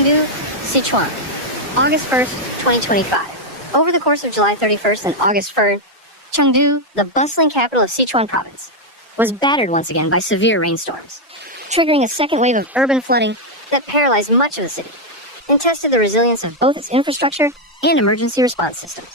Chengdu, Sichuan, August 1st, 2025. Over the course of July 31st and August 3rd, Chengdu, the bustling capital of Sichuan province, was battered once again by severe rainstorms, triggering a second wave of urban flooding that paralyzed much of the city and tested the resilience of both its infrastructure and emergency response systems.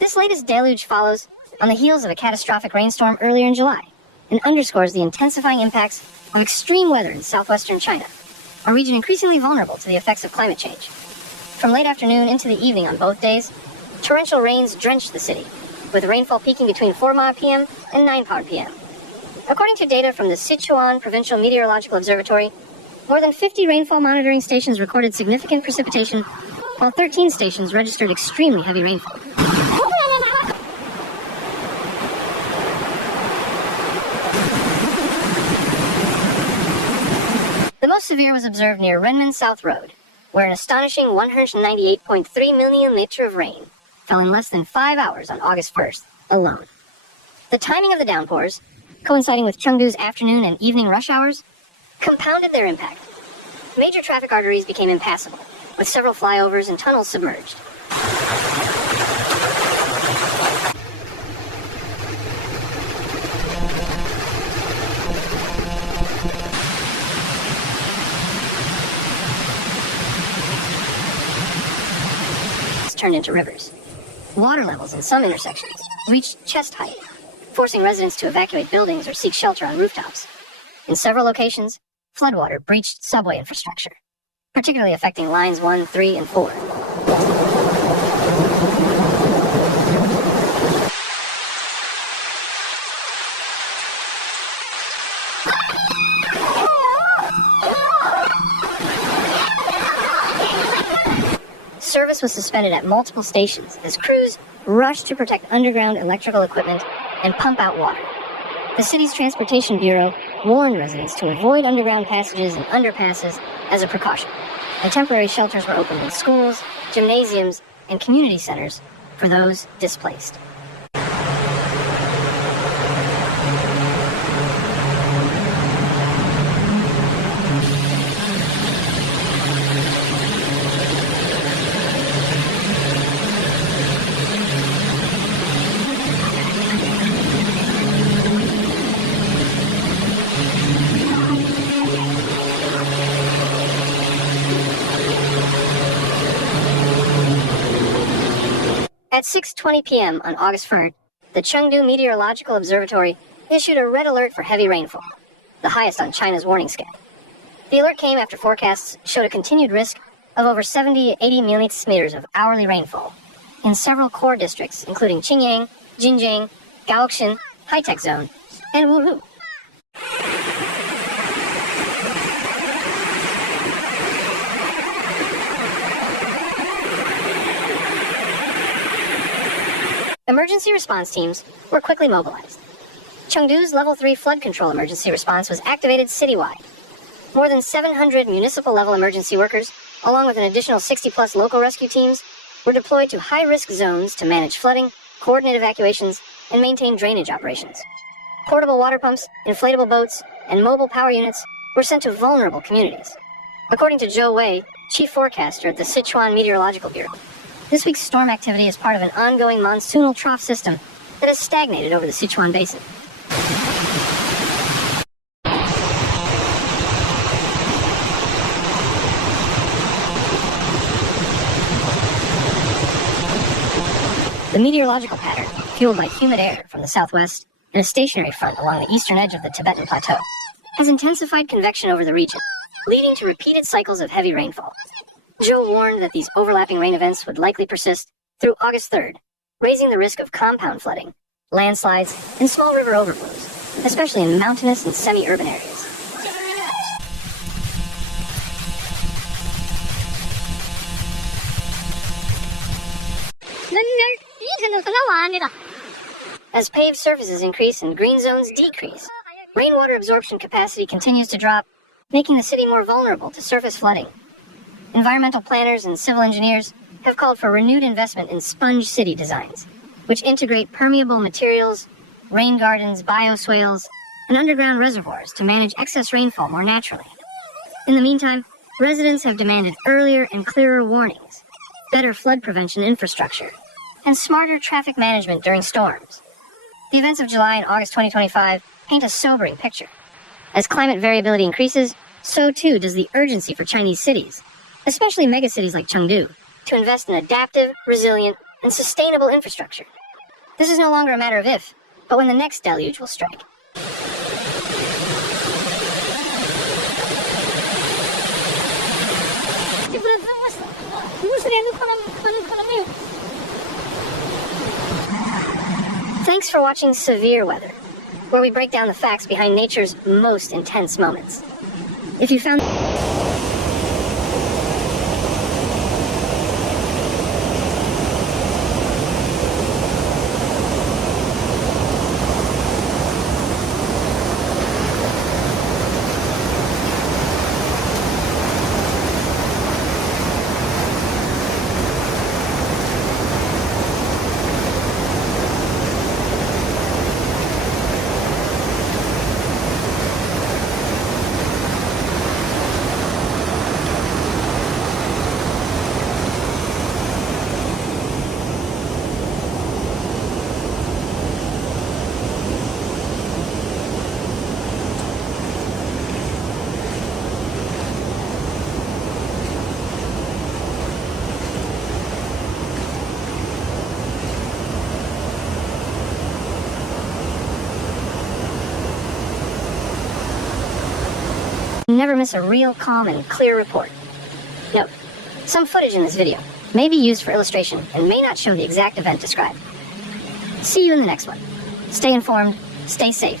This latest deluge follows on the heels of a catastrophic rainstorm earlier in July and underscores the intensifying impacts of extreme weather in southwestern China, a region increasingly vulnerable to the effects of climate change. From late afternoon into the evening on both days, torrential rains drenched the city, with rainfall peaking between 4 p.m. and 9 p.m. According to data from the Sichuan Provincial Meteorological Observatory, more than 50 rainfall monitoring stations recorded significant precipitation, while 13 stations registered extremely heavy rainfall. The most severe was observed near Renmin South Road, where an astonishing 198.3 millimeter of rain fell in less than 5 hours on August 1st alone. The timing of the downpours, coinciding with Chengdu's afternoon and evening rush hours, compounded their impact. Major traffic arteries became impassable, with several flyovers and tunnels submerged. Turned into rivers. Water levels in some intersections reached chest height, forcing residents to evacuate buildings or seek shelter on rooftops. In several locations, floodwater breached subway infrastructure, particularly affecting lines 1, 3, and 4. Service was suspended at multiple stations as crews rushed to protect underground electrical equipment and pump out water. The city's transportation bureau warned residents to avoid underground passages and underpasses as a precaution, and temporary shelters were opened in schools, gymnasiums, and community centers for those displaced. At 6:20 p.m. on August 3rd, the Chengdu Meteorological Observatory issued a red alert for heavy rainfall, the highest on China's warning scale. The alert came after forecasts showed a continued risk of over 70 to 80 millimeters of hourly rainfall in several core districts, including Qingyang, Jinjiang, Gaoxin, High-Tech Zone, and Wuhu. Emergency response teams were quickly mobilized. Chengdu's Level 3 flood control emergency response was activated citywide. More than 700 municipal-level emergency workers, along with an additional 60-plus local rescue teams, were deployed to high-risk zones to manage flooding, coordinate evacuations, and maintain drainage operations. Portable water pumps, inflatable boats, and mobile power units were sent to vulnerable communities. According to Zhou Wei, chief forecaster at the Sichuan Meteorological Bureau, this week's storm activity is part of an ongoing monsoonal trough system that has stagnated over the Sichuan Basin. The meteorological pattern, fueled by humid air from the southwest and a stationary front along the eastern edge of the Tibetan Plateau, has intensified convection over the region, leading to repeated cycles of heavy rainfall. Zhou warned that these overlapping rain events would likely persist through August 3rd, raising the risk of compound flooding, landslides, and small river overflows, especially in mountainous and semi-urban areas. As paved surfaces increase and green zones decrease, rainwater absorption capacity continues to drop, making the city more vulnerable to surface flooding. Environmental planners and civil engineers have called for renewed investment in sponge city designs, which integrate permeable materials, rain gardens, bioswales, and underground reservoirs to manage excess rainfall more naturally. In the meantime, residents have demanded earlier and clearer warnings, better flood prevention infrastructure, and smarter traffic management during storms. The events of July and August 2025 paint a sobering picture. As climate variability increases, so too does the urgency for Chinese cities, especially megacities like Chengdu, to invest in adaptive, resilient, and sustainable infrastructure. This is no longer a matter of if, but when the next deluge will strike. Thanks for watching Severe Weather, where we break down the facts behind nature's most intense moments. If you found... Never miss a real, calm, and clear report. Note, some footage in this video may be used for illustration and may not show the exact event described. See you in the next one. Stay informed, stay safe,